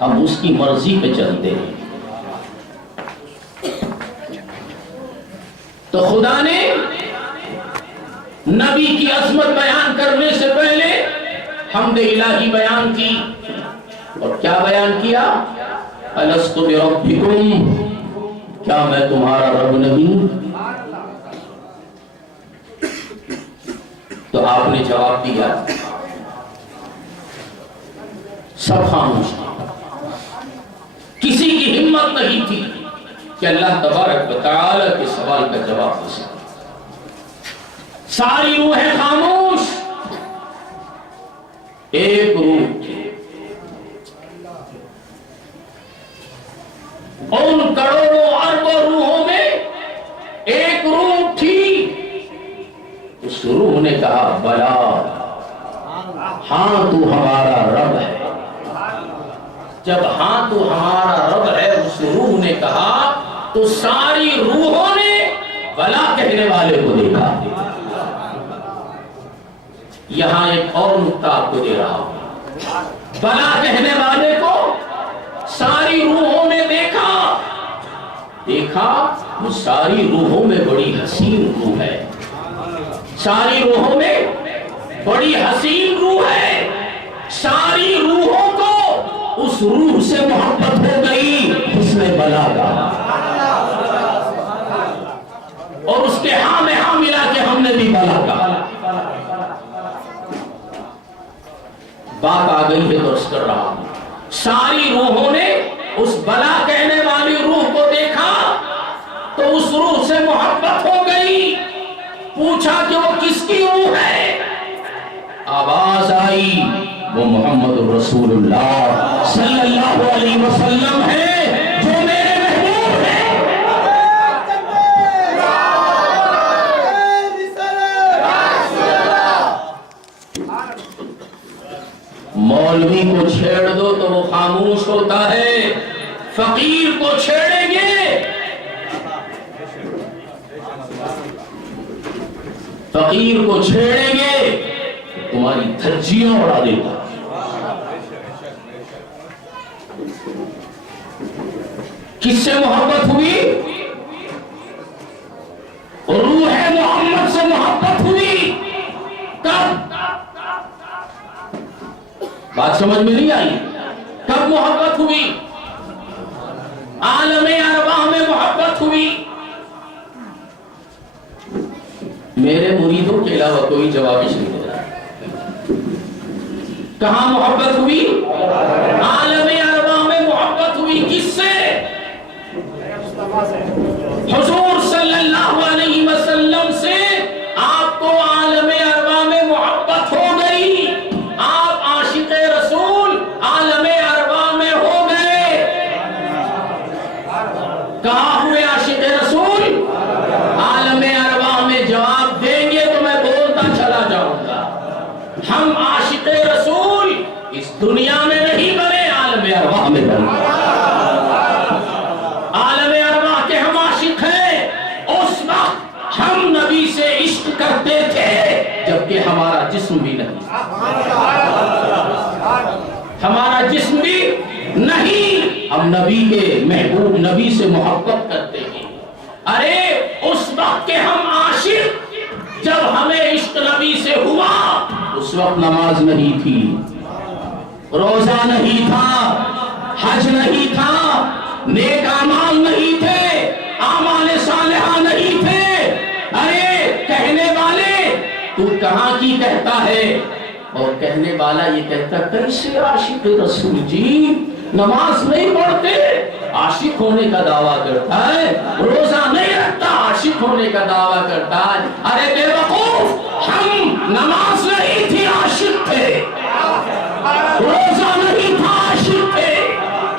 ہم اس کی مرضی پہ چلتے ہیں. تو خدا نے نبی کی عظمت بیان کرنے سے پہلے حمد الہی بیان کی. اور کیا بیان کیا؟ الست بربکم، کیا میں تمہارا رب نہیں؟ تو آپ نے جواب دیا. سب خاموش، کسی کی ہمت نہیں تھی کہ اللہ تبارک و تعالی کے سوال کا جواب دے سکے. ساری روحیں خاموش، ایک روح تھی. ان کروڑوں اربوں روحوں میں ایک روح تھی. اس روح نے کہا بلا، ہاں تو ہمارا رب ہے. جب ہاں تو ہمارا رب ہے اس روح نے کہا تو ساری روحوں نے بلا کہنے والے کو دیکھا. یہاں ایک اور نقطہ آپ کو دے رہا ہوں. بلا کہنے والے کو ساری روحوں نے دیکھا. وہ ساری روحوں میں بڑی حسین روح ہے. ساری روحوں میں بڑی حسین روح ہے. ساری روحوں کو اس روح سے محبت ہو گئی اس نے بلا کا، اور اس کے ہاں میں ہاں ملا کے ہم نے بھی بلا کا. بات آ گئی ہے تو عرض کر رہا ہوں. ساری روحوں نے اس بلا کہنے والی روح کو دیکھا تو اس روح سے محبت ہو گئی. پوچھا کہ وہ کس کی روح ہے؟ آواز آئی وہ محمد رسول اللہ صلی اللہ علیہ وسلم ہے جو میرے محبوب ہے. مولوی کو چھیڑ دو تو وہ خاموش ہوتا ہے، فقیر کو چھیڑیں گے، فقیر کو چھیڑیں گے تمہاری دھجیاں اڑا دے گا. کس سے محبت ہوئی؟ روح محمد سے محبت ہوئی. کب؟ بات سمجھ میں نہیں آئی؟ کب محبت ہوئی؟ عالم ارواح میں محبت ہوئی. میرے مریدوں کے علاوہ کوئی جواب اس نہیں دے رہا. کہاں محبت ہوئی؟ عالم ارواح میں محبت ہوئی. کس سے؟ حضور صلی اللہ علیہ وسلم سے آپ کو عالم ارواح میں محبت ہو گئی. آپ عاشق رسول عالم ارواح میں ہو گئے. کہاں ہوئے عاشق رسول؟ عالم ارواح میں. جواب دیں گے تو میں بولتا چلا جاؤں گا. ہم عاشق رسول اس دنیا میں نہیں بنے، عالم ارواح میں بنے. عالم ارواح کے ہم عاشق ہیں. اس وقت ہم نبی سے عشق کرتے تھے جبکہ ہمارا جسم بھی نہیں، ہمارا جسم بھی نہیں. ہم نبی کے محبوب نبی سے محبت کرتے ہیں. ارے اس وقت کے ہم عاشق جب ہمیں عشق نبی سے ہوا اس وقت نماز نہیں تھی، روزہ نہیں تھا، حج نہیں تھا، نیک اعمال نہیں تھے، اعمال صالحہ نہیں تھے. ارے کہنے والے تو کہاں کی کہتا ہے؟ اور کہنے والا یہ کہتا کیسے عاشق رسول جی نماز نہیں پڑھتے، عاشق ہونے کا دعویٰ کرتا ہے، روزہ نہیں رکھتا، عاشق ہونے کا دعویٰ کرتا ہے. ارے بے وقوف، ہم نماز نہیں تھی عاشق تھے، روزہ نہیں تھا عاشق تھے،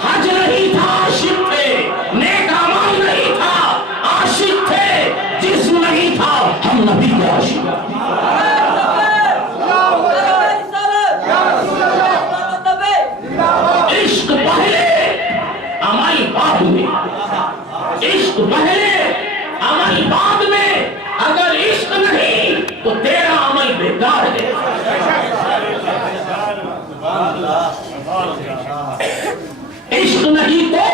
حج نہیں تھا عاشق تھے، نیک اعمال نہیں تھا عاشق تھے، جسم نہیں تھا، ہم نبی کے عاشق. عشق پہلے عمل بعد میں، عشق پہلے عمل بعد میں. اگر عشق نہیں تو تیرا عمل بیکار ہے. نہیں تو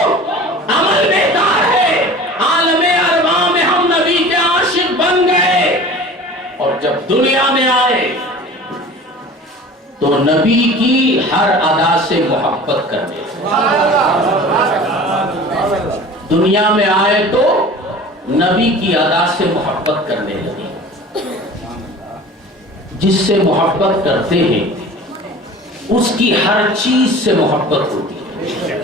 عمل بیکار ہے۔ عالم ارواح میں ہم نبی کے عاشق بن گئے، اور جب دنیا میں آئے تو نبی کی ہر ادا سے محبت کرنے لگے۔ دنیا میں آئے تو نبی کی ادا سے محبت کرنے لگے۔ جس سے محبت کرتے ہیں اس کی ہر چیز سے محبت ہوتی ہے۔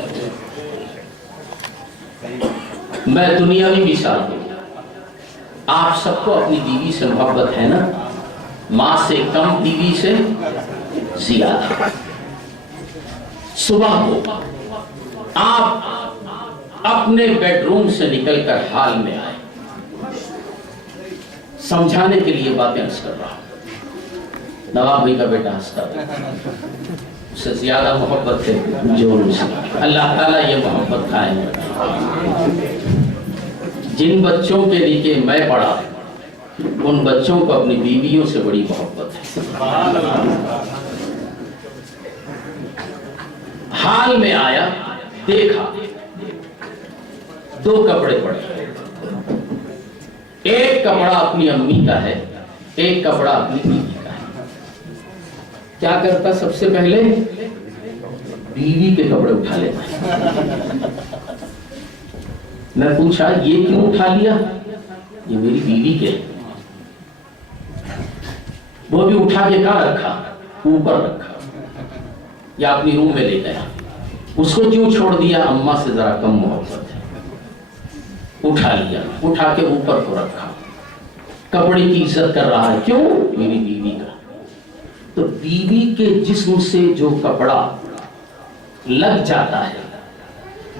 میں دنیاوی مثال دوں، آپ سب کو اپنی بیوی سے محبت ہے نا؟ ماں سے کم، بیوی سے زیادہ۔ صبح کو آپ اپنے بیڈ روم سے نکل کر ہال میں آئے، سمجھانے کے لیے باتیں عرض کر رہا ہوں۔ نواب بھائی کا بیٹا ہنستا ہے، اس سے زیادہ محبت ہے جو اللہ تعالیٰ یہ محبت قائم رکھے۔ جن بچوں کے لیے میں پڑھا ان بچوں کو اپنی بیویوں سے بڑی محبت ہے۔ حال میں آیا، دیکھا دو کپڑے پڑے، ایک کپڑا اپنی امی کا ہے، ایک کپڑا اپنی بیوی کا ہے۔ کیا کرتا سب سے پہلے؟ بیوی کے کپڑے اٹھا لیتا۔ میں پوچھا یہ کیوں اٹھا لیا؟ یہ میری بیوی کے، وہ بھی اٹھا کے کہاں رکھا؟ اوپر رکھا یا اپنی روم میں لے گیا۔ اس کو کیوں چھوڑ دیا؟ اماں سے ذرا کم محبت ہے، اٹھا لیا، اٹھا کے اوپر کو رکھا۔ کپڑے کی عزت کر رہا ہے، کیوں؟ میری بیوی کا۔ تو بیوی کے جسم سے جو کپڑا لگ جاتا ہے،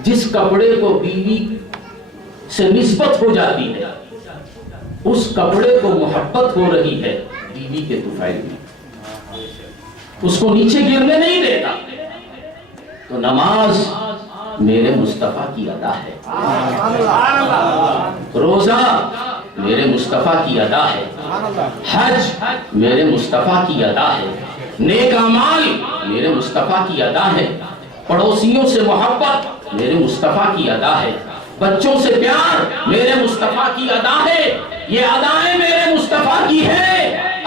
جس کپڑے کو بیوی سے نسبت ہو جاتی ہے، اس کپڑے کو محبت ہو رہی ہے بیوی کے طفیل میں، اس کو نیچے گرنے نہیں دیتا۔ تو نماز میرے مصطفیٰ کی ادا ہے، روزہ میرے مصطفیٰ کی ادا ہے، حج میرے مصطفیٰ کی ادا ہے، نیک اعمال میرے مصطفیٰ کی ادا ہے، پڑوسیوں سے محبت میرے مصطفیٰ کی ادا ہے، بچوں سے پیار میرے مصطفیٰ کی ادا ہے۔ یہ ادائیں میرے مصطفیٰ کی ہے۔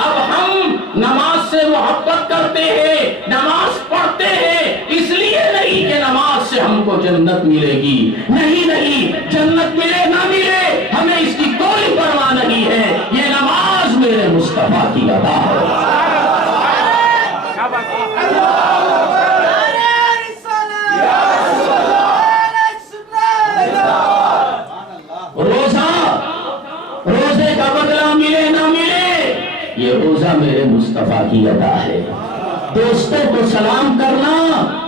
اب ہم نماز سے محبت کرتے ہیں، نماز پڑھتے ہیں، اس لیے نہیں کہ نماز سے ہم کو جنت ملے گی، نہیں، جنت ملے نہ ملے ہمیں اس کی کوئی پرواہ نہیں ہے۔ یہ نماز میرے مصطفیٰ کی ادا ہے۔ روزے کا بدلہ ملے نہ ملے، یہ روزہ میرے مصطفیٰ کی ادا ہے۔ دوستوں کو سلام کرنا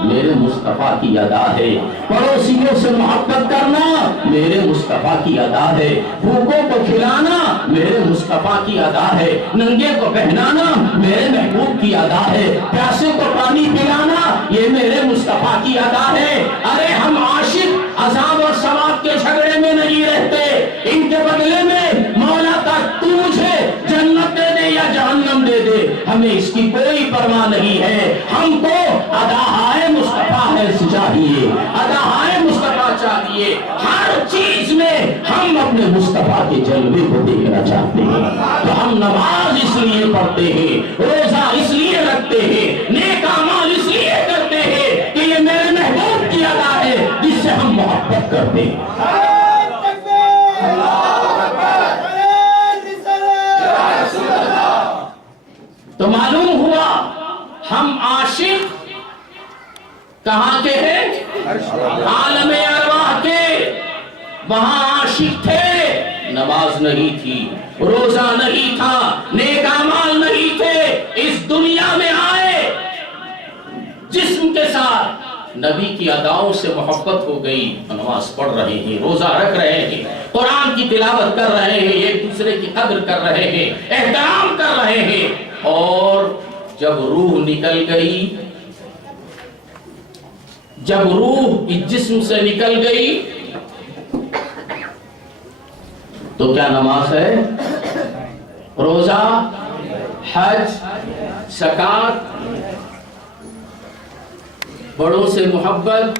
میرے مصطفیٰ کی ادا ہے، پڑوسیوں سے محبت کرنا میرے مصطفیٰ کی ادا ہے، بھوکوں کو کھلانا میرے مصطفیٰ کی ادا ہے، ننگے کو پہنانا میرے محبوب کی ادا ہے، پیاسے کو پانی پلانا یہ میرے مصطفیٰ کی ادا ہے۔ ارے ہم عاشق عذاب اور ثواب کے جھگڑے میں نہیں رہتے، ان کے بدلے میں مولا کا تو مجھے جنت دے دے یا جہنم دے دے، ہمیں اس کی کوئی پرواہ نہیں ہے۔ ہم کو ادائے مصطفیٰ ہے چاہیے، ادائے مصطفیٰ چاہیے۔ ہر چیز میں ہم اپنے مصطفیٰ کے جلوے کو دیکھنا چاہتے ہیں، تو ہم نماز اس لیے پڑھتے ہیں، روزہ اس لیے رکھتے ہیں، نیک اعمال اس لیے کرتے ہیں کہ یہ میرے محبوب کی ادا ہے جس سے ہم محبت کرتے ہیں۔ تو معلوم ہوا ہم عاشق کہاں کے ہیں؟ عالم ارواح کے۔ وہاں عاشق تھے، نماز نہیں تھی، روزہ نہیں تھا، نیک اعمال نہیں تھے۔ اس دنیا میں آئے، جسم کے ساتھ نبی کی اداؤں سے محبت ہو گئی، نماز پڑھ رہے ہیں، روزہ رکھ رہے ہیں، قرآن کی تلاوت کر رہے ہیں، ایک دوسرے کی قدر کر رہے ہیں، احترام کر رہے ہیں۔ اور جب روح نکل گئی، جب روح اس جسم سے نکل گئی تو کیا نماز ہے، روزہ، حج، زکات، بڑوں سے محبت،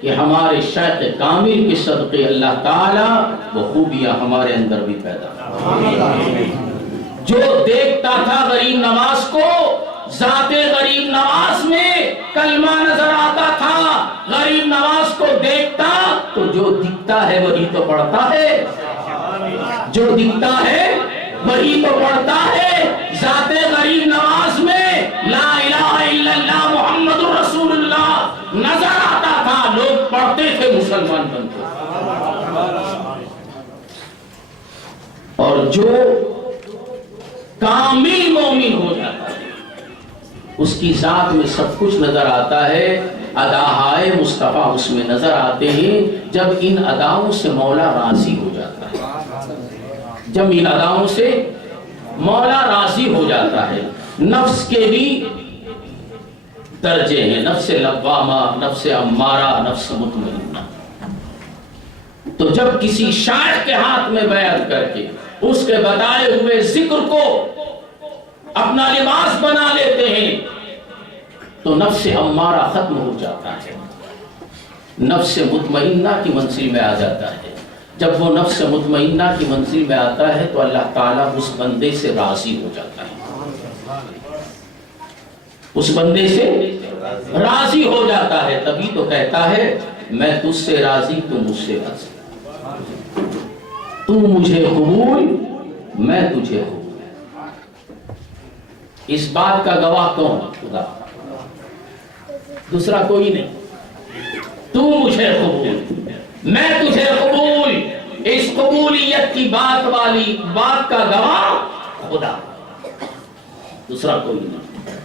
کہ ہمارے شیخ کامل کے صدقے اللہ تعالیٰ وہ خوبیاں ہمارے اندر بھی پیدا جو دیکھتا تھا غریب نواز کو، ذات غریب نواز میں کلمہ نظر آتا تھا، غریب نواز کو دیکھتا تو جو دکھتا ہے وہی تو پڑھتا ہے، جو دکھتا ہے وہی تو پڑھتا ہے۔ ذات غریب نواز میں لا الہ الا اللہ محمد رسول اللہ نظر آتا تھا، لوگ پڑھتے تھے، مسلمان بنتے تھے۔ اور جو کامل مومن ہو جاتا ہے اس کی ذات میں سب کچھ نظر آتا ہے، ادائے مصطفیٰ اس میں نظر آتے ہیں۔ جب ان اداؤں سے مولا راضی ہو جاتا ہے، جب ان اداؤں سے مولا راضی ہو جاتا ہے۔ نفس کے بھی درجے ہیں، نفس لوامہ، نفس امارہ، نفس مطمئنہ۔ تو جب کسی شاعر کے ہاتھ میں بیعت کر کے اس کے بتائے ہوئے ذکر کو اپنا لباس بنا لیتے ہیں تو نفس امارہ ختم ہو جاتا ہے، نفس مطمئنہ کی منزل میں آ جاتا ہے۔ جب وہ نفس مطمئنہ کی منزل میں آتا ہے تو اللہ تعالیٰ اس بندے سے راضی ہو جاتا ہے، اس بندے سے راضی ہو جاتا ہے۔ تبھی تو کہتا ہے میں تجھ سے راضی تو مجھ سے راضی، تو مجھے قبول میں تجھے قبول۔ اس بات کا گواہ کون؟ خدا، دوسرا کوئی نہیں۔ تو مجھے قبول میں تجھے قبول، اس قبولیت کی بات والی بات کا گواہ خدا، دوسرا کوئی نہیں۔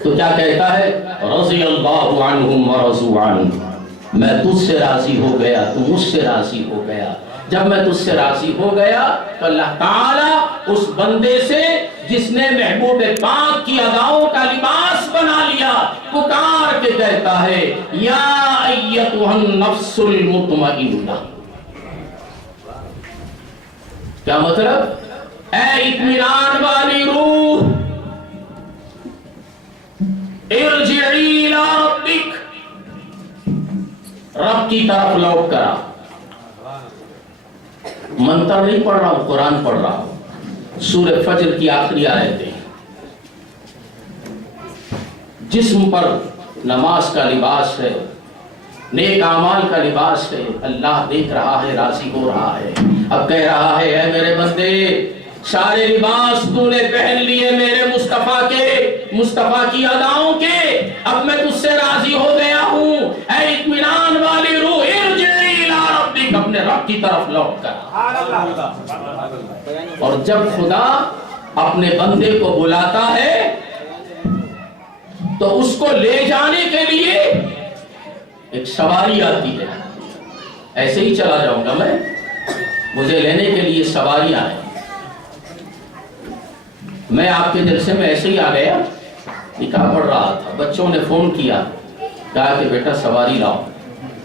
تو کیا کہتا ہے؟ رضی اللہ عنہم ورضوا عنہ، میں تجھ سے راضی ہو گیا تو مجھ سے راضی ہو گیا۔ جب میں تجھ سے راضی ہو گیا تو اللہ تعالیٰ اس بندے سے جس نے محبوب پاک کی اداؤں کا لباس بنا لیا پکار کے کہتا ہے یا ایتھا النفس المطمئنہ۔ کیا مطلب؟ اے اطمینان والی روح، ارجعی الی ربک، رب کی طرف لوٹ کر آ۔ منتر نہیں پڑھ رہا ہوں، قرآن پڑھ رہا ہوں۔ سورہ فجر کی آخری آیتیں، جسم پر نماز کا لباس ہے، نیک اعمال کا لباس ہے، اللہ دیکھ رہا ہے، راضی ہو رہا ہے۔ اب کہہ رہا ہے اے میرے بندے، سارے لباس تو نے پہن لیے میرے مصطفیٰ کے، مصطفیٰ کی اداؤں کے، اب میں تجھ سے راضی ہو گیا ہوں۔ اے اطمینان والی روح، ارجعی الی ربک، اپنے رب کی طرف لوٹ کر۔ اور جب خدا اپنے بندے کو بلاتا ہے تو اس کو لے جانے کے لیے ایک سواری آتی ہے۔ ایسے ہی چلا جاؤں گا میں، مجھے لینے کے لیے سواریاں ہیں۔ میں آپ کے جلسے میں ایسے ہی آ گیا، نکاح پڑھ رہا تھا، بچوں نے فون کیا، کہا کہ بیٹا سواری لاؤ۔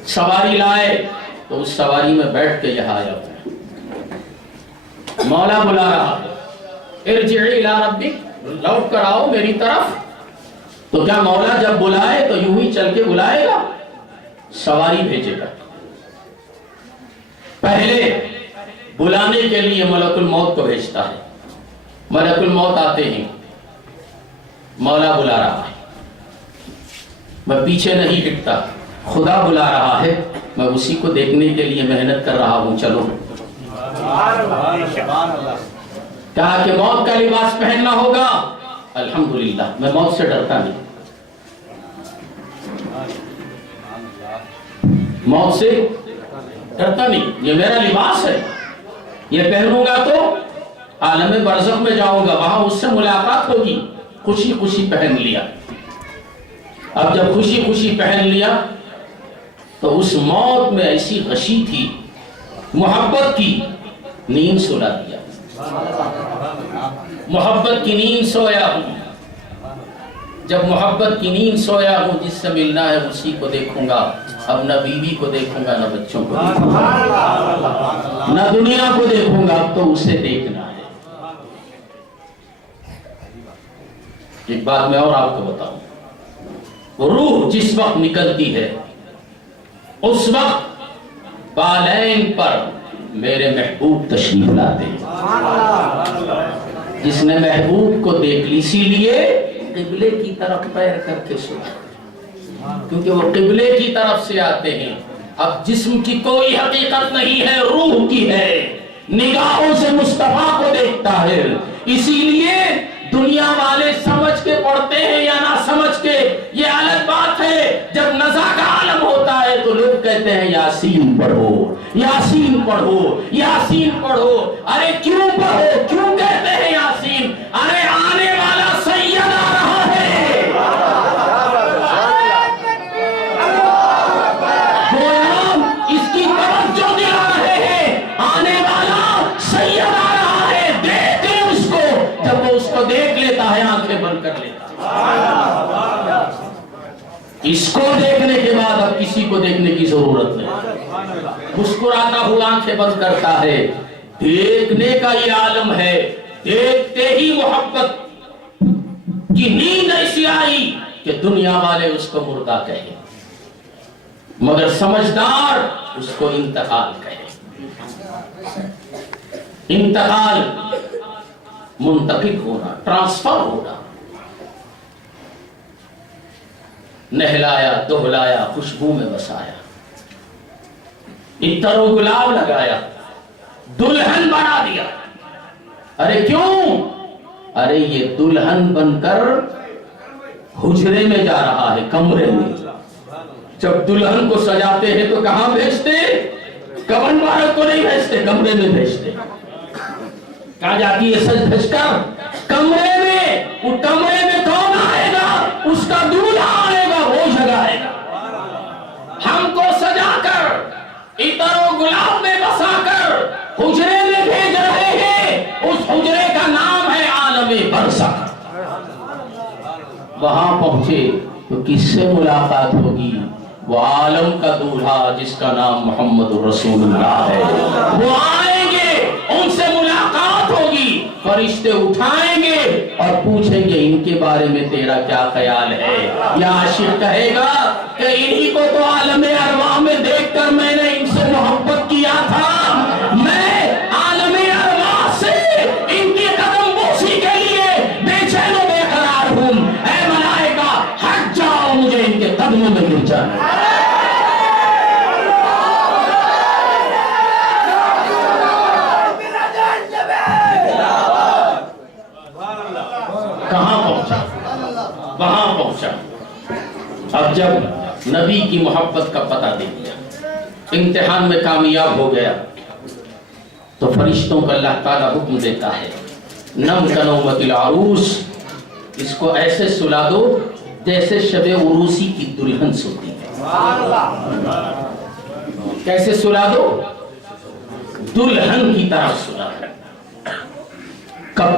سواری لائے تو اس سواری میں بیٹھ کے یہاں آیا۔ مولا بلا رہا ہے ارجعی الی ربک، لوٹ کر آؤ میری طرف۔ تو کیا مولا جب بلائے تو یوں ہی چل کے بلائے گا؟ سواری بھیجے گا۔ پہلے بلانے کے لیے ملک الموت کو بھیجتا ہے، ملک الموت آتے ہیں، مولا بلا رہا ہے، میں پیچھے نہیں ہٹتا، خدا بلا رہا ہے، میں اسی کو دیکھنے کے لیے محنت کر رہا ہوں، چلو۔ کہا کہ موت کا لباس پہننا ہوگا، الحمدللہ میں موت سے ڈرتا نہیں، موت سے ڈرتا نہیں، یہ میرا لباس ہے، یہ پہنوں گا تو عالم برزخ میں جاؤں گا، وہاں اس سے ملاقات ہوگی۔ خوشی خوشی پہن لیا۔ اب جب خوشی خوشی پہن لیا تو اس موت میں ایسی غشی تھی، محبت کی نیند سلا دیا، محبت کی نیند سویا ہوں۔ جب محبت کی نیند سویا ہوں، جس سے ملنا ہے اسی کو دیکھوں گا، اب نہ بیوی کو دیکھوں گا، نہ بچوں کو دیکھوں گا، نہ دنیا کو دیکھوں گا، اب تو اسے دیکھنا ہے۔ ایک بات میں اور آپ کو بتاؤں، وہ روح جس وقت نکلتی ہے اس وقت بالین پر میرے محبوب تشریف لاتے ہیں. جس نے محبوب کو دیکھ لی، اسی لیے قبلے کی طرف پیر کر کے سویا، کیونکہ وہ قبلے کی طرف سے آتے ہیں. اب جسم کی کوئی حقیقت نہیں ہے، روح کی ہے، نگاہوں سے مصطفیٰ کو دیکھتا ہے. اسی لیے دنیا والے سمجھ کے پڑھتے ہیں یا نہ سمجھ کے، یہ الگ بات ہے. جب نزا کا عالم ہوتا ہے تو لوگ کہتے ہیں یاسین پڑھو، یاسین پڑھو، یاسین پڑھو. ارے کیوں پڑھو، کیوں کہتے ہیں یاسین؟ ارے آنے والا سید آ رہا ہے. اس کی توجہ دلا رہے ہیں، آنے والا سید آ رہا ہے. دیکھیں اس کو. جب وہ اس کو دیکھ لیتا ہے آنکھیں بند کر لیتا ہے. اس کو دیکھنے کے بعد اب کسی کو دیکھنے کی ضرورت نہیں. مسکراتا ہوا آنکھیں بند کرتا ہے. دیکھنے کا یہ عالم ہے. دیکھتے ہی محبت کی نیند ایسی آئی کہ دنیا والے اس کو مردہ کہیں، مگر سمجھدار اس کو انتقال کہے. انتقال منتقل ہونا، ٹرانسفر ہونا. نہلایا دہلایا، خوشبو میں بسایا، عطر و گلاب لگایا، دلہن بنا دیا. ارے کیوں؟ ارے یہ دلہن بن کر حجرے میں جا رہا ہے، کمرے میں. جب دلہن کو سجاتے ہیں تو کہاں بھیجتے؟ کفن والوں کو نہیں بھیجتے، کمرے میں بھیجتے. کہاں جاتی ہے سج دھج کر؟ کمرے میں. وہ کمرے میں کون آئے گا؟ اس کا دولہا آئے گا، وہ جگائے گا. ہم کو سجا کر عطر و گلاب میں بسا کر حجرے میں بھیج رہے ہیں. اس حجرے کا نام ہے عالم برزخ. وہاں پہنچے تو کس سے ملاقات ہوگی؟ وہ عالم کا دولہا جس کا نام محمد رسول اللہ ہے. وہ آئیں گے، ان سے ملاقات ہوگی. فرشتے اٹھائیں گے اور پوچھیں گے ان کے بارے میں تیرا کیا خیال ہے. یا عاشق کہے گا کہ انہی کو تو عالم ارواح میں دیکھ کر میں نے ان سے محبت کیا تھا. میں عالم ارواح سے ان کی قدم بوسی کے لیے بے چین و بے قرار ہوں. اے ملائکہ ہٹ جاؤ، مجھے ان کے قدموں میں گر جانا. کہاں پہنچا؟ وہاں پہنچا. اب جب نبی کی محبت کا پتہ دے دیا، امتحان میں کامیاب ہو گیا، تو فرشتوں کا اللہ تعالیٰ حکم دیتا ہے نم کنومت العروس، اس کو ایسے سلا دو جیسے شب عروسی کی دلہن سوتی ہے. کیسے سلا دو؟ دلہن کی طرح سلا. کب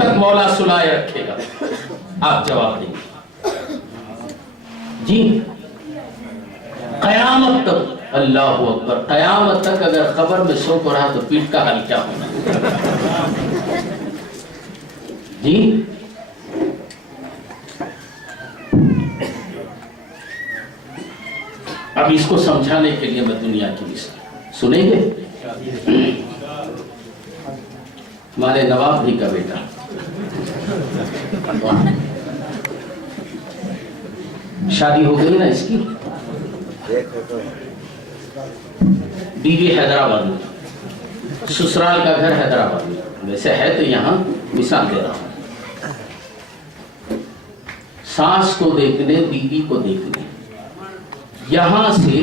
تک مولا سلائے رکھے گا؟ آپ جواب دیں جی. قیامت تک. اللہ اکبر. قیامت تک اگر قبر میں سو کو رہا تو پیٹ کا حال کیا ہونا جی؟ اب اس کو سمجھانے کے لیے میں دنیا کی مثال سنیں گے. ہمارے نواب بھی کا بیٹا شادی ہو گئی نا اس کی، بیوی حیدرآباد میں، سسرال کا گھر حیدرآباد میں. ویسے ہے تو یہاں مثال دے رہا ہوں. ساس کو دیکھنے، بیوی کو دیکھنے یہاں سے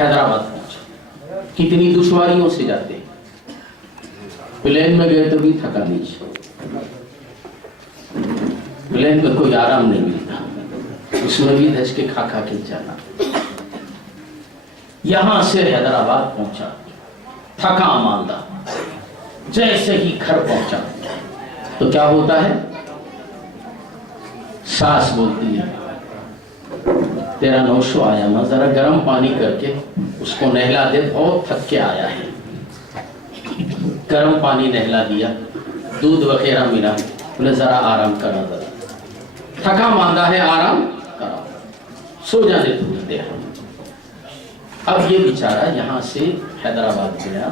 حیدرآباد پہنچا. کتنی دشواریوں سے جاتے. پلین میں گئے تو بھی تھکا نہیں، پلین میں کوئی آرام نہیں ملتا، اس میں بھی دھس کے کھا کے جانا. یہاں سے حیدرآباد پہنچا تھکا ماندہ. جیسے ہی گھر پہنچا تو کیا ہوتا ہے؟ ساس بولتی ہے تیرا نوشو آیا، میں ذرا گرم پانی کر کے اس کو نہلا دے، بہت تھک کے آیا ہے. گرم پانی نہلا دیا، دودھ وغیرہ ملا، بولے ذرا آرام کرا، ذرا تھکا ماندہ ہے، آرام کرا. سو جانے تھوڑی دیر. اب یہ بیچارہ یہاں سے حیدرآباد گیا,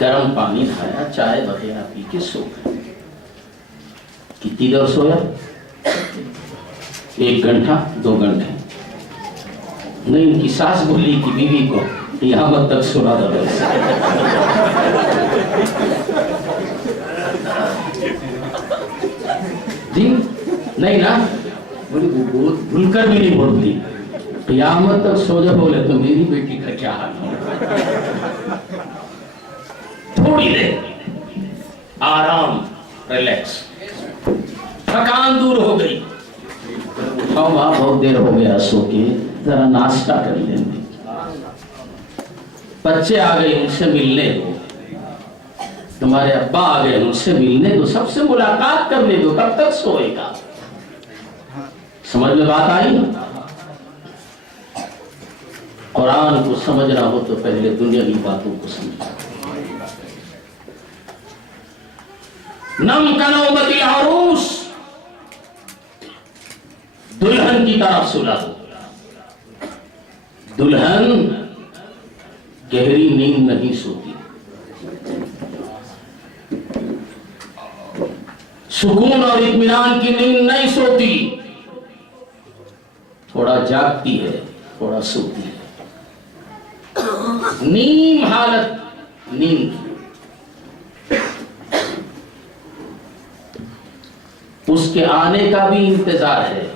گرم پانی کھایا, چائے وغیرہ پی کے سو گیا. کتنی دیر سویا؟ 1 گھنٹہ 2 گھنٹے. نہیں, ان کی ساس بولی کہ بیوی کو یہاں مت تک سنا دو. جی نہیں نا, بولی بھول کر بھی نہیں بولتی قیامت تک سو جا. بولے تو میری بیٹی کا کیا حال ہے؟ تھوڑی دیر آرام, ریلیکس, تھکان دور ہو گئی. وہاں بہت دیر ہو گیا سو کے, ذرا ناشتہ کر لیں گے. بچے آ گئے, ان سے ملنے دو. تمہارے ابا آ گئے, ان سے ملنے دو, سب سے ملاقات کرنے دو. کب تک سوئے گا؟ سمجھ میں بات آئی؟ قرآن کو سمجھنا ہو تو پہلے دنیاوی باتوں کو سمجھنا. نم کنومت العروس, دلہن کی طرف سنا دو. دلہن گہری نیند نہیں سوتی, سکون اور اطمینان کی نیند نہیں سوتی. تھوڑا جاگتی ہے, تھوڑا سوتی ہے. نیم حالت نیند. اس کے آنے کا بھی انتظار ہے,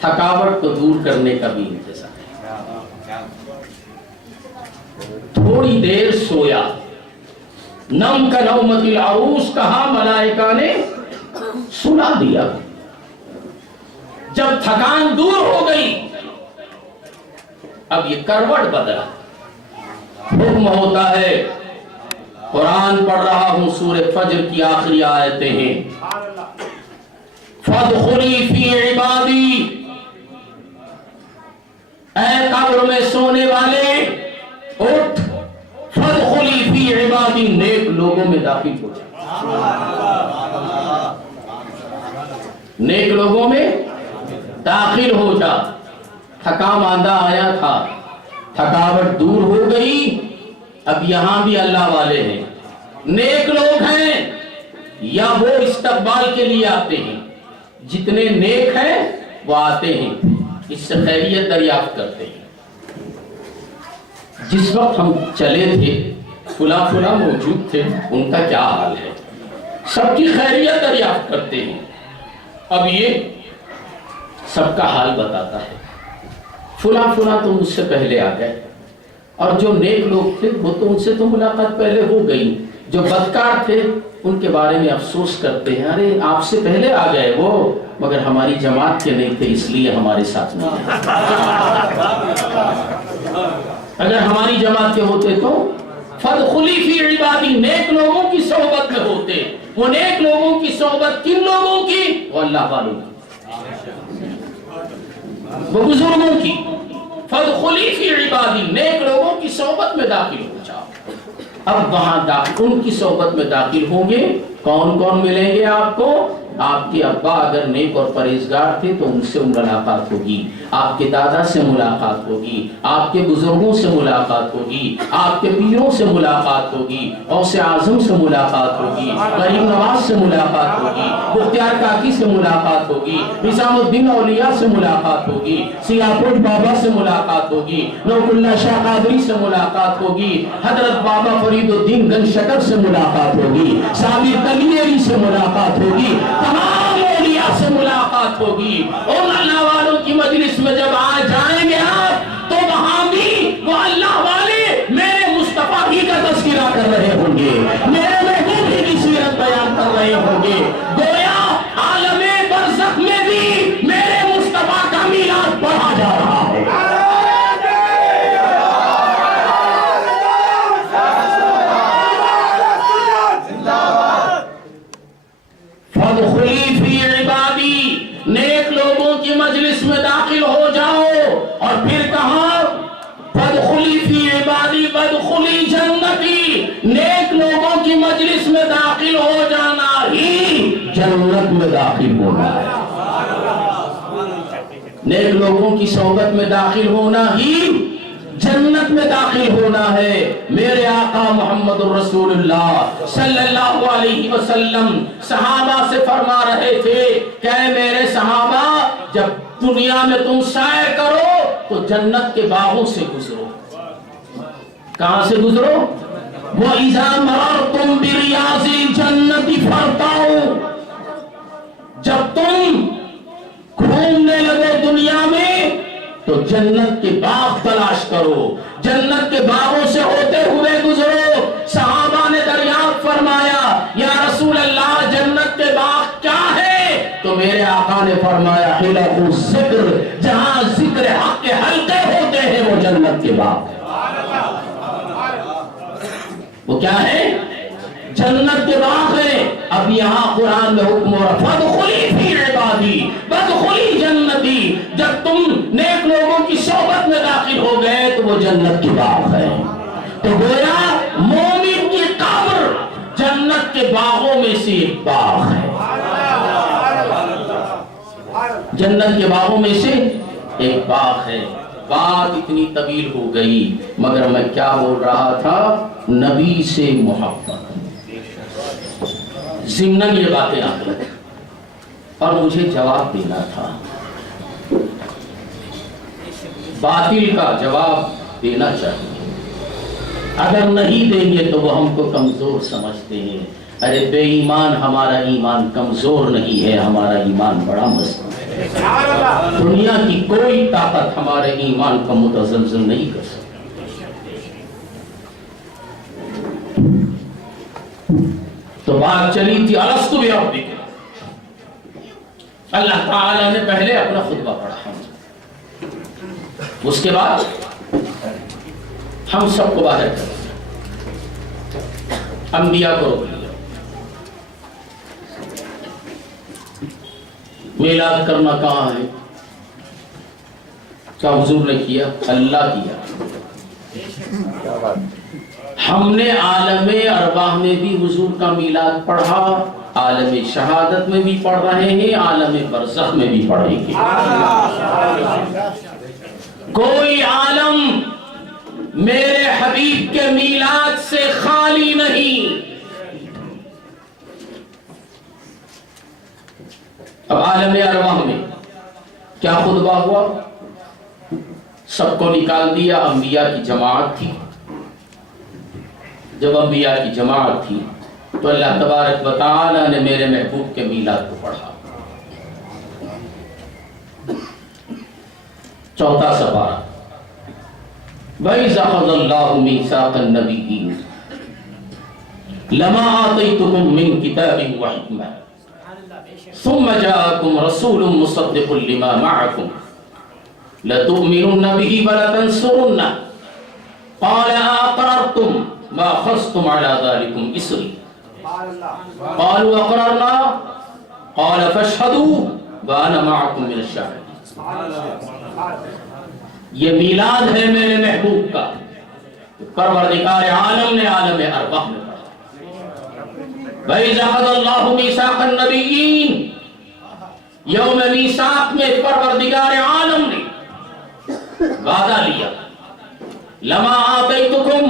تھکاوٹ کو دور کرنے کا بھی انتظار ہے. تھوڑی دیر سویا, نم کا نومت العروس کہا, ملائکہ نے سنا دیا. جب تھکان دور ہو گئی, اب یہ کروٹ بدلا. حکم ہوتا ہے, قرآن پڑھ رہا ہوں, سورہ فجر کی آخری آیتیں ہیں. فَادْخُلِي فِي عِبَادِي, اے قبر میں سونے والے اٹھ. فَادْخُلِي فِي عِبَادِي, نیک لوگوں میں داخل ہو جا. نیک لوگوں میں داخل ہو جا. تھکا ماندہ آیا تھا, تھکاوٹ دور ہو گئی. اب یہاں بھی اللہ والے ہیں, نیک لوگ ہیں, یا وہ استقبال کے لیے آتے ہیں. جتنے نیک ہیں وہ آتے ہیں, اس سے خیریت دریافت کرتے ہیں. جس وقت ہم چلے تھے فلاں موجود تھے, ان کا کیا حال ہے, سب کی خیریت دریافت کرتے ہیں. اب یہ سب کا حال بتاتا ہے. فلاں تو مجھ سے پہلے آ گئے, اور جو نیک لوگ تھے وہ تو ان سے تو ملاقات پہلے ہو گئی. جو بدکار تھے ان کے بارے میں افسوس کرتے ہیں, ارے آپ سے پہلے آ گئے وہ, مگر ہماری جماعت کے نہیں تھے اس لیے ہمارے ساتھ نہیں. اگر ہماری جماعت کے ہوتے تو فَادْخُلِي فِي عِبَادِي, نیک لوگوں کی صحبت میں ہوتے. وہ نیک لوگوں کی صحبت کن لوگوں کی؟ وہ اللہ والوں کی, وہ بزرگوں کی. فَادْخُلِي فِي عِبَادِي, نیک لوگوں کی صحبت میں داخل ہو جاؤ. اب وہاں ان کی صحبت میں داخل ہوں گے. کون کون ملیں گے آپ کو؟ آپ کے ابا اگر نیک اور پرہیزگار تھے تو ان سے ملاقات ہوگی. آپ کے دادا سے ملاقات ہوگی, آپ کے بزرگوں سے ملاقات ہوگی, آپ کے پیروں سے ملاقات ہوگی, غوث اعظم سے ملاقات ہوگی, غریب نواز سے ملاقات ہوگی, بختیار کاکی سے ملاقات ہوگی, نظام الدین اولیاء سے ملاقات ہوگی, سیاپور بابا سے ملاقات ہوگی, نوک اللہ شاہ قادری سے ملاقات ہوگی, حضرت بابا فرید الدین گنج شکر سے ملاقات ہوگی, صابر کلیری سے ملاقات ہوگی, تمام اولیاء سے ملاقات ہوگی. اور اللہ والوں کی مجلس میں جب آ جائیں گے آپ, تو وہاں بھی وہ اللہ والے میرے مصطفیٰ ہی کا تذکرہ کر رہے ہوں گے, میرے محبوب ہی کی سیرت بیان کر رہے ہوں گے. گویا عالم برزخ میں بھی میرے مصطفیٰ کا میلاد پڑھا جا رہا ہے. فَادْخُلِي فِي عِبَادِي, نیک لوگوں کی مجلس میں داخل ہو جاؤ. اور پھر کہا فَادْخُلِي فِي عِبَادِي وَادْخُلِي جَنَّتِي, نیک لوگوں کی مجلس میں داخل ہو جانا ہی جنت میں داخل ہونا ہے. نیک لوگوں کی صحبت میں داخل ہونا ہی جنت میں داخل ہونا ہے۔ میرے آقا محمد الرسول اللہ صلی اللہ علیہ وسلم صحابہ سے فرما رہے تھے کہ اے میرے صحابہ، جب دنیا میں تم سیر کرو تو جنت کے باغوں سے گزرو۔ کہاں سے گزرو؟ وَإِذَا مَرَرْتُمْ بِرِيَاضِ الْجَنَّةِ فَارْتَعُوا، جب تم گھومنے لگے دنیا میں تو جنت کے باغ تلاش کرو، جنت کے باغوں سے ہوتے ہوئے گزرو۔ صحابہ نے دریافت فرمایا یا رسول اللہ جنت کے باغ کیا ہے؟ تو میرے آقا نے فرمایا حلق الذکر، جہاں ذکر حق کے حلقے ہوتے ہیں وہ جنت کے باغ ہے۔ وہ کیا ہے؟ جنت کے باغ ہے۔ اب یہاں قرآن میں حکم ہو رہا فَادْخُلِي فِي عِبَادِي وَادْخُلِي جنتی، جب تم نیک لوگوں کی صحبت میں داخل ہو گئے تو وہ جنت کے باغ ہے۔ تو گویا مومن کی قبر جنت کے باغوں میں سے ایک باغ ہے، جنت کے باغوں میں سے ایک باغ ہے۔ بات اتنی طویل ہو گئی مگر میں کیا بول رہا تھا؟ نبی سے محبت، ضمناً یہ باتیں آ گئی اور مجھے جواب دینا تھا، باطل کا جواب دینا چاہیے۔ اگر نہیں دیں گے تو وہ ہم کو کمزور سمجھتے ہیں۔ ارے بے ایمان، ہمارا ایمان کمزور نہیں ہے، ہمارا ایمان بڑا مضبوط ہے۔ دنیا کی کوئی طاقت ہمارے ایمان کا متزلزل نہیں کر سکتی۔ تو بات چلی تھی الستو بربکم، اللہ تعالیٰ نے پہلے اپنا خطبہ پڑھا، اس کے بعد ہم سب کو باہر کر انبیاء کو روک لیا۔ میلاد کرنا کہاں ہے؟ کیا حضور نے کیا؟ اللہ کیا۔ ہم نے عالم ارواح میں بھی حضور کا میلاد پڑھا، عالم شہادت میں بھی پڑھ رہے ہیں، عالم برزخ میں بھی پڑھیں گے۔ کوئی عالم میرے حبیب کے میلاد سے خالی نہیں۔ اب عالم ارواح میں کیا خطبہ ہوا؟ سب کو نکال دیا، انبیاء کی جماعت تھی۔ جب انبیاء کی جماعت تھی تو اللہ تبارک و تعالی نے میرے محبوب کے میلاد کو پڑھا۔ چوتھا سپارہ، وَإِذْ أَخَذَ اللَّهُ مِيثَاقَ النَّبِيِّينَ لَمَا آتَيْتُكُم مِّن كِتَابٍ وَحِكْمَةٍ ثُمَّ جَاءَكُمْ رَسُولٌ مُصَدِّقٌ لِّمَا مَعَكُمْ لَتُؤْمِنُنَّ بِهِ وَلَتَنصُرُنَّهُ قَالَ أَأَقْرَرْتُمْ مَا أَخَذْتُمْ عَلَى ذَلِكُمْ إِصْرِي قَالُوا أَقْرَرْنَا قَالَ فَاشْهَدُوا وَأَنَا مَعَكُمْ مِنَ الشَّاهِدِينَ۔ یہ میلاد ہے میرے محبوب کا، پروردگار عالم نے عالم ارواح میں پڑھا۔ وَإِذْ أَخَذَ اللَّهُ مِيثَاقَ النَّبِيِّينَ، یوم میثاق میں پروردگار عالم نے وعدہ لیا، لما آتیتکم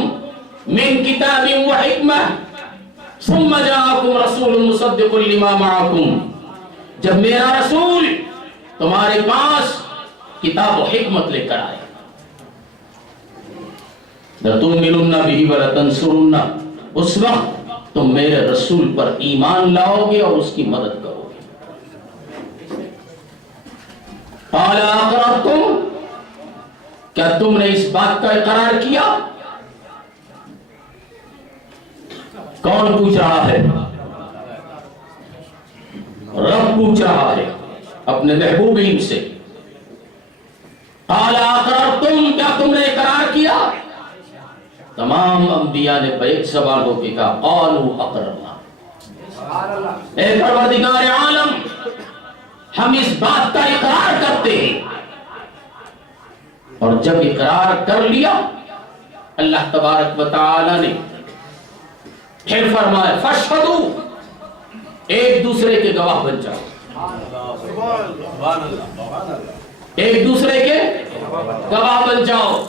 من کتاب و حکمہ ثم جاءکم رسول مصدق لما معکم، جب میرا رسول تمہارے پاس کتاب و حکمت لے کر آئے، لَتُؤْمِنُنَّ بِهِ وَلَتَنصُرُنَّهُ، اس وقت تم میرے رسول پر ایمان لاؤ گے اور اس کی مدد کرو گے۔ قَالَ أَقْرَرْتُمْ، کیا تم نے اس بات کا اقرار کیا؟ کون پوچھ رہا ہے؟ رب پوچھ رہا ہے اپنے محبوبین سے۔ قَالَ أَقْرَرْتُمْ، کیا تم نے اقرار کیا؟ تمام انبیاء نے بیک زبان ہو کے کہا قَالُوا أَقْرَرْنَا، اے پروردگار عالم ہم اس بات کا اقرار کرتے ہیں۔ اور جب اقرار کر لیا اللہ تبارک و تعالی نے پھر فرمایا فَاشْهَدُوا، ایک دوسرے کے گواہ بن جاؤ۔ ایک دوسرے کے گواہ بن جاؤ.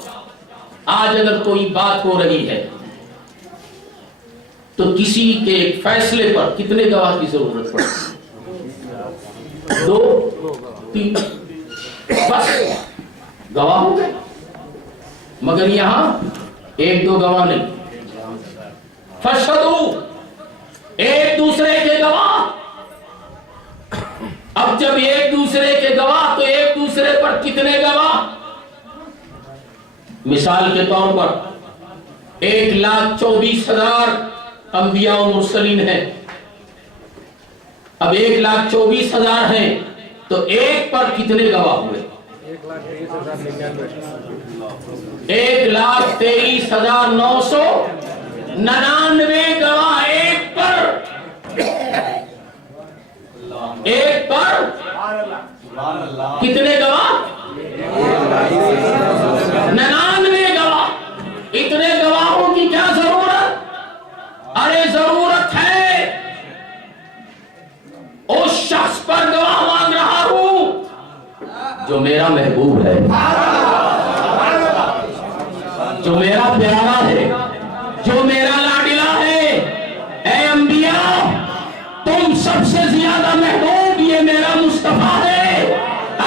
آج اگر کوئی بات ہو رہی ہے تو کسی کے فیصلے پر کتنے گواہ کی ضرورت پڑتی ہے؟ 2 3 بس گواہ ہو گئے. مگر یہاں 1 2 گواہ نہیں. فشہدوا، ایک دوسرے کے گواہ. اب جب ایک دوسرے کے گواہ تو ایک دوسرے پر کتنے گواہ؟ مثال کے طور پر 1,24,000 انبیاء و مرسلین ہیں. اب 1,24,000 ہیں تو ایک پر کتنے گواہ ہوئے؟ 1,23,999 گواہ ایک پر. ایک پر کتنے گواہ؟ 99 گواہ. اتنے گواہوں کی کیا ضرورت؟ ارے ضرورت ہے اس شخص پر گواہ مانگ رہا ہوں جو میرا محبوب ہے، جو میرا پیارا ہے، جو میرا لاڈلا ہے. اے انبیاء، تم سب سے زیادہ محبوب یہ میرا مصطفیٰ ہے.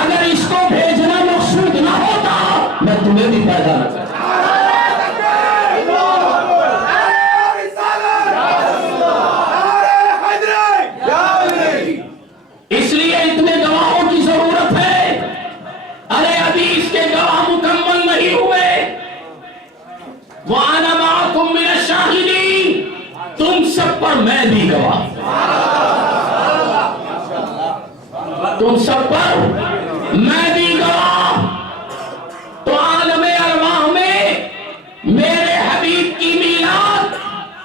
اگر اس کو بھیجنا مقصود نہ ہوتا میں تمہیں بھی پیدا نہ کرتا. اس لیے اتنے گواہوں کی ضرورت ہے. ارے ابھی اس کے گواہ مکمل نہیں ہوئے. وَأَنَا مَعَكُمْ مِنَ الشَّاهِدِينَ، تم سب پر میں بھی گواہ. تم سب پر میں بھی گواہ. تو عالم ارواح میں میرے حبیب کی میلاد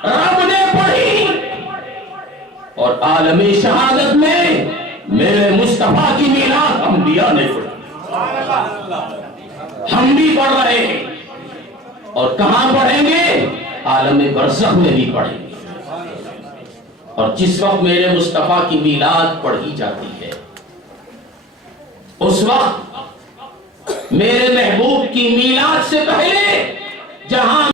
رب نے پڑھی اور عالم شہادت میں میرے مصطفیٰ کی میلاد انبیاء نے پڑھی. ہم بھی پڑھ رہے ہیں اور کہاں پڑھیں گے؟ عالم برزخ میں بھی پڑھیں گے. اور جس وقت میرے مصطفیٰ کی میلاد پڑھی جاتی ہے اس وقت میرے محبوب کی میلاد سے پہلے جہاں